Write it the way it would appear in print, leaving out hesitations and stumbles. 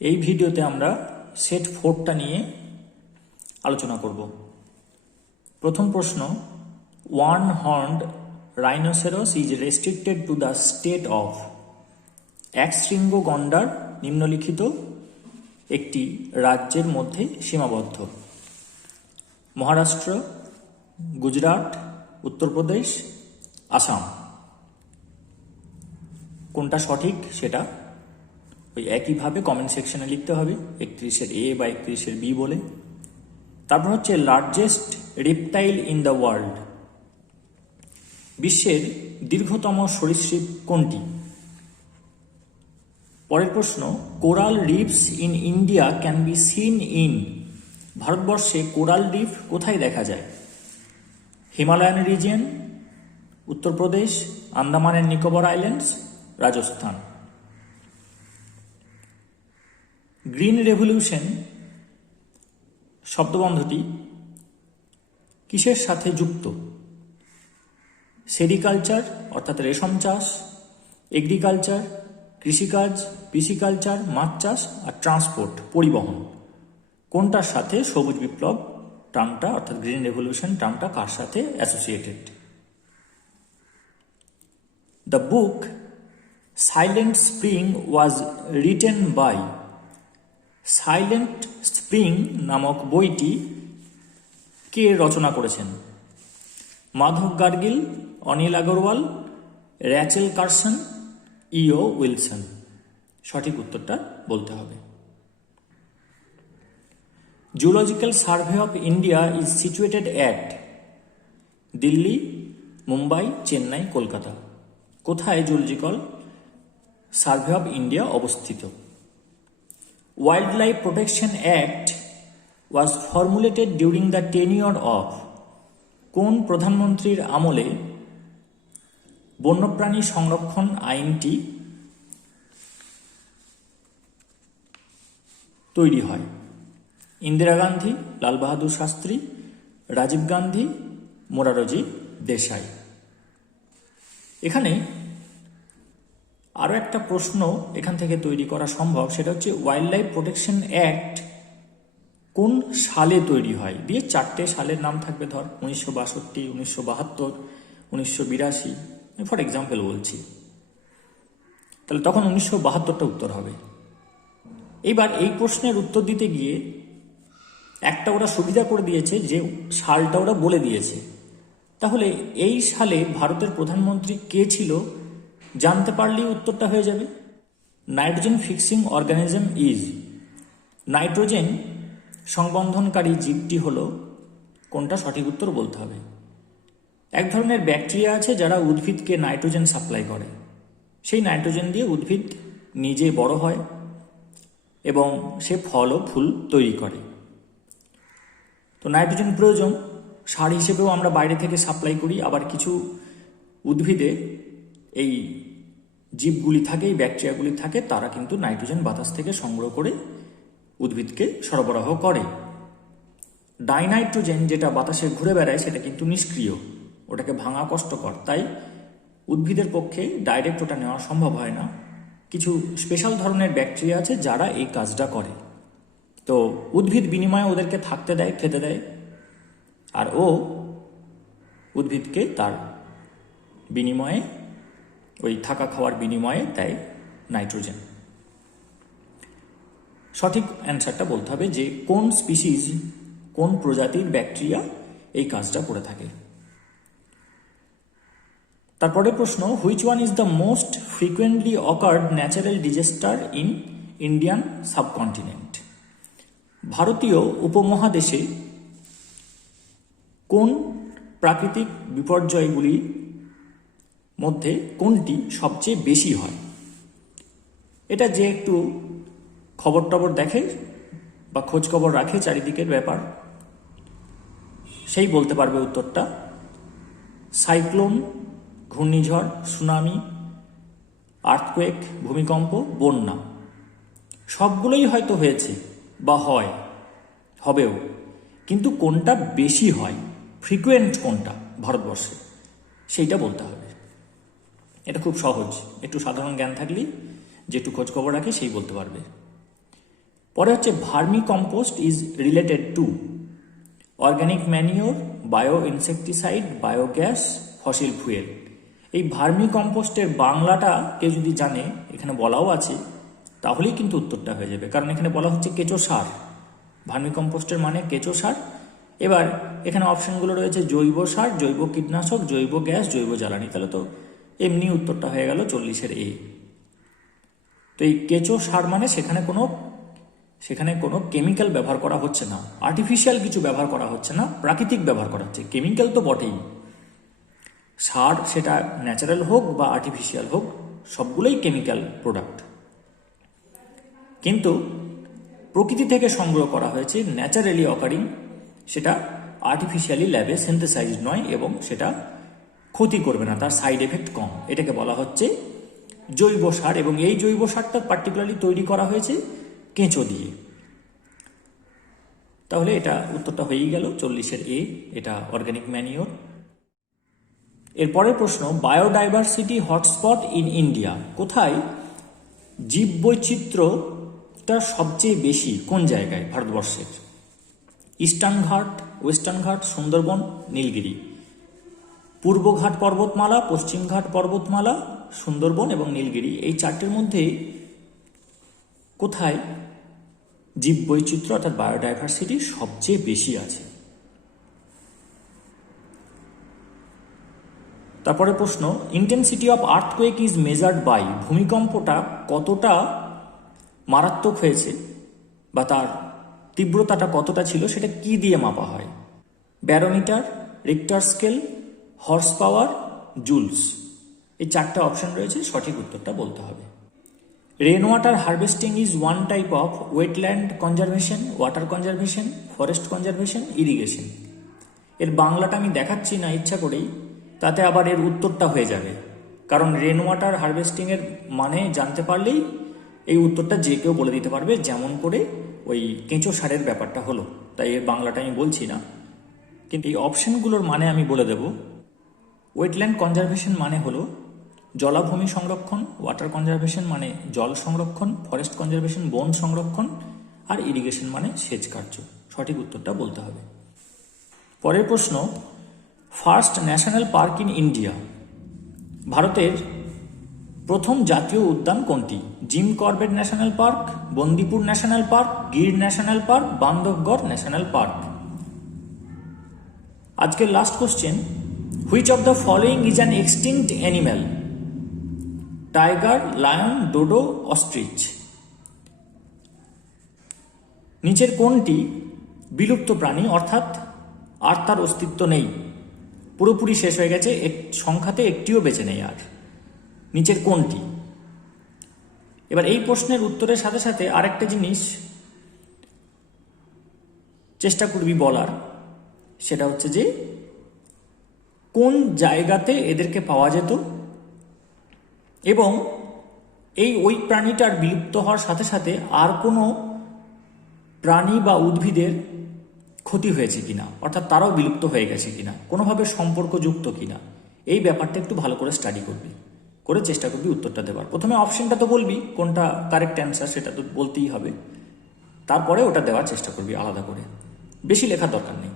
এই ভিডিওতে আমরা সেট 4টা নিয়ে আলোচনা করব। প্রথম প্রশ্ন, one horned rhinoceros is restricted to the state of. এক শৃঙ্গ গন্ডার নিম্নলিখিত একটি রাজ্যের মধ্যে সীমাবদ্ধ। মহারাষ্ট্র, গুজরাট, উত্তরপ্রদেশ, আসাম। কোনটা সঠিক সেটা ওই একইভাবে কমেন্ট সেকশনে লিখতে হবে, 31-এর এ বা 31-এর বি বলে। তারপর হচ্ছে largest reptile in the world. বিশ্বের দীর্ঘতম সরীসৃপ কোনটি? পরের প্রশ্ন, coral reefs in India can be seen in. ভারতবর্ষে কোরাল রিফ কোথায় দেখা যায়? Himalayan region, Uttar Pradesh, Andaman and Nicobar islands, Rajasthan. Green revolution শব্দবন্ধটি কিসের সাথে যুক্ত? সেরিকালচার অর্থাৎ রেশম চাষ, এগ্রিকালচার, কৃষিকাজ, পিসিকালচার মাছ চাষ, আর ট্রান্সপোর্ট পরিবহন। কোনটার সাথে সবুজ বিপ্লব টার্মটা অর্থাৎ গ্রিন রেভলিউশন টার্মটা কার সাথে associated? The book silent spring was written by. Silent spring নামক বইটি কে রচনা করেছেন? Madhav Gadgil, Anil Agarwal, Rachel Carson, E O Wilson. সঠিক উত্তরটা বলতে হবে। Zoological survey of India is situated at. Delhi, Mumbai, Chennai, Kolkata. কোথায় জুলজিক্যাল সার্ভে অফ ইন্ডিয়া অবস্থিত? Wildlife protection act was formulated during the tenure of. কোন প্রধানমন্ত্রীর আমলে বন্যপ্রাণী সংরক্ষণ আইনটি তৈরি হয়? ইন্দিরা গান্ধী, লাল বাহাদুর শাস্ত্রী, রাজীব গান্ধী, মোরারজি দেশাই। এখানে আরও একটা প্রশ্ন এখান থেকে তৈরি করা সম্ভব, সেটা হচ্ছে ওয়াইল্ড লাইফ প্রোটেকশন অ্যাক্ট কোন সালে তৈরি হয় দিয়ে 4টে সালের নাম থাকবে। ধর 1962, 1972, 1982, ফর এক্সাম্পল বলছি, তাহলে তখন 1972টা উত্তর হবে। এইবার এই প্রশ্নের উত্তর দিতে গিয়ে একটা ওরা সুবিধা করে দিয়েছে যে সালটা ওরা বলে দিয়েছে। তাহলে এই সালে ভারতের প্রধানমন্ত্রী কে ছিল জানতে পারলেই উত্তরটা হয়ে যাবে। Nitrogen fixing organism is. নাইট্রোজেন সংবন্ধনকারী জীবটি হলো কোনটা? সঠিক উত্তর বলতে হবে। এক ধরনের ব্যাকটেরিয়া আছে যারা উদ্ভিদকে নাইট্রোজেন সাপ্লাই করে। সেই নাইট্রোজেন দিয়ে উদ্ভিদ নিজে বড় হয় এবং সে ফল ও ফুল তৈরি করে। তো নাইট্রোজেন প্রয়োজন, সার হিসেবেও আমরা বাইরে থেকে সাপ্লাই করি। আবার কিছু উদ্ভিদে এই জীবগুলি থাকে, এই ব্যাকটেরিয়াগুলি থাকে, তারা কিন্তু নাইট্রোজেন বাতাস থেকে সংগ্রহ করে উদ্ভিদকে সরবরাহ করে। ডাইনাইট্রোজেন যেটা বাতাসে ঘুরে বেড়ায় সেটা কিন্তু নিষ্ক্রিয়, ওটাকে ভাঙা কষ্টকর, তাই উদ্ভিদের পক্ষে ডাইরেক্ট ওটা নেওয়া সম্ভব হয় না। কিছু স্পেশাল ধরনের ব্যাকটেরিয়া আছে যারা এই কাজটা করে। তো উদ্ভিদ বিনিময়ে ওদেরকে থাকতে দেয়, খেতে দেয়, আর ও উদ্ভিদকে তার বিনিময়ে, ওই থাকা খাওয়ার বিনিময়ে দেয় নাইট্রোজেন। সঠিক অ্যান্সারটা বলতে হবে যে কোন স্পিসিস, কোন প্রজাতির ব্যাকটেরিয়া এই কাজটা করে থাকে। তারপরে প্রশ্ন, which one is the most frequently occurred natural disaster in Indian subcontinent. ভারতীয় উপমহাদেশে কোন প্রাকৃতিক বিপর্যয়গুলির মধ্যে কোনটি সবচেয়ে বেশি হয়? এটা যে একটু খবর টবর দেখে বা খোঁজ খবর রাখে চারিদিকের ব্যাপার, সেই বলতে পারবে উত্তরটা। সাইক্লোন, ঘূর্ণিঝড়, সুনামি, আর্থকোয়েক, ভূমিকম্প, বন্যা। সবগুলোই হয়তো হয়েছে বা হয়, হবেও, কিন্তু কোনটা বেশি হয়, ফ্রিকুয়েন্ট কোনটা ভারতবর্ষে, সেইটা বলতে হবে। এটা খুব সহজ, একটু সাধারণ জ্ঞান থাকলেই, যেটু খোঁজ খবর রাখে সেই বলতে পারবে। পরে হচ্ছে vermi compost is related to organic manure, bio insecticide, biogas, fossil fuel. এই ভার্মি কম্পোস্টের বাংলাটা কেউ যদি জানে, এখানে বলাও আছে, তাহলেই কিন্তু উত্তরটা হয়ে যাবে, কারণ এখানে বলা হচ্ছে কেঁচো সার। ভার্মি কম্পোস্টের মানে কেঁচো সার। এবার এখানে অপশনগুলো রয়েছে জৈব সার, জৈব কীটনাশক, জৈব গ্যাস, জৈব জ্বালানি। তাহলে তো এমনি উত্তরটা হয়ে গেল 40-এর এ। তো এই কেঁচো সার মানে সেখানে কোনো কেমিক্যাল ব্যবহার করা হচ্ছে না, আর্টিফিশিয়াল কিছু ব্যবহার করা হচ্ছে না, প্রাকৃতিক ব্যবহার করা হচ্ছে। কেমিক্যাল তো বটেই, সার সেটা ন্যাচারাল হোক বা আর্টিফিশিয়াল হোক, সবগুলোই কেমিক্যাল প্রোডাক্ট। কিন্তু প্রকৃতি থেকে সংগ্রহ করা হয়েছে, ন্যাচারালি অকারিং, সেটা আর্টিফিশিয়ালি ল্যাবে সিনথেসাইজ নয় এবং সেটা ক্ষতি করবে না, তার সাইড এফেক্ট কম। এটাকে বলা হচ্ছে জৈব সার, এবং এই জৈব সারটা পার্টিকুলারলি তৈরি করা হয়েছে কেঁচো দিয়ে। তাহলে এটা উত্তরটা হয়েই গেল 40-এর এ, এটা অর্গ্যানিক ম্যানিওর। এরপরের প্রশ্ন, বায়োডাইভার্সিটি হটস্পট ইন ইন্ডিয়া, কোথায় জীববৈচিত্র্যটা সবচেয়ে বেশি, কোন জায়গায় ভারতবর্ষের? ইস্টার্ন ঘাট, ওয়েস্টার্ন ঘাট, সুন্দরবন, নীলগিরি। পূর্ব ঘাট পর্বতমালা, পশ্চিম ঘাট পর্বতমালা, সুন্দরবন এবং নীলগিরি, এই চারটির মধ্যে কোথায় জীববৈচিত্র্য অর্থাৎ বায়োডাইভার্সিটি সবচেয়ে বেশি আছে? তারপরে প্রশ্ন, intensity of earthquake is measured by, ভূমিকম্পটা কতটা মারাত্মক হয়েছে বা তার তীব্রতাটা কতটা ছিল সেটা কি দিয়ে মাপা হয়? Barometer, Richter scale, horsepower, joules. এই চারটা অপশন রয়েছে, সঠিক উত্তরটা বলতে হবে। Rain water harvesting is one type of wetland conservation, water conservation, forest conservation, irrigation. এর বাংলাটা আমি দেখাচ্ছি না ইচ্ছা করেই, তাতে আবার এর উত্তরটা হয়ে যাবে, কারণ রেন ওয়াটার হারভেস্টিংয়ের মানে জানতে পারলেই এই উত্তরটা যে কেউ বলে দিতে পারবে, যেমন করে ওই কেঁচো সারের ব্যাপারটা হলো। তাই এর বাংলাটা আমি বলছি না, কিন্তু এই অপশনগুলোর মানে আমি বলে দেব। ওয়েটল্যান্ড কনজারভেশন মানে হলো জলাভূমি সংরক্ষণ, ওয়াটার কনজারভেশন মানে জল সংরক্ষণ, ফরেস্ট কনজারভেশন বন সংরক্ষণ, আর ইরিগেশন মানে সেচ কার্য। সঠিক উত্তরটা বলতে হবে। পরের প্রশ্ন, first national park in India, ভারতের প্রথম জাতীয় উদ্যান কোনটি? Jim Corbett national park, Bandipur national park, Gir national park, Bandhavgarh national park. আজকের last question, which of the following is an extinct animal? Tiger, lion, dodo, ostrich. নিচের কোনটি বিলুপ্ত প্রাণী, অর্থাৎ আর তার অস্তিত্ব নেই, পুরোপুরি শেষ হয়ে গেছে, সংখ্যাতে একটিও বেঁচে নেই আর? নিচের কোনটি? এবার এই প্রশ্নের উত্তরের সাথে সাথে আরেকটা জিনিস চেষ্টা করবি বলার, সেটা হচ্ছে যে কোন জায়গাতে এদেরকে পাওয়া যেত এবং ওই প্রাণীটার বিলুপ্ত হওয়ার সাথে সাথে আর কোনো প্রাণী বা উদ্ভিদের ক্ষতি হয়েছে কিনা, অর্থাৎ তারাও বিলুপ্ত হয়ে গেছে কিনা, কোনোভাবে সম্পর্কযুক্ত কিনা, এই ব্যাপারটা একটু ভালো করে স্টাডি করবি, করে চেষ্টা করবি উত্তরটা দেবার। প্রথমে অপশনটা তো বলবি, কোনটা কারেক্ট অ্যান্সার সেটা তো বলতেই হবে, তারপরে ওটা দেওয়ার চেষ্টা করবি আলাদা করে, বেশি লেখার দরকার নেই।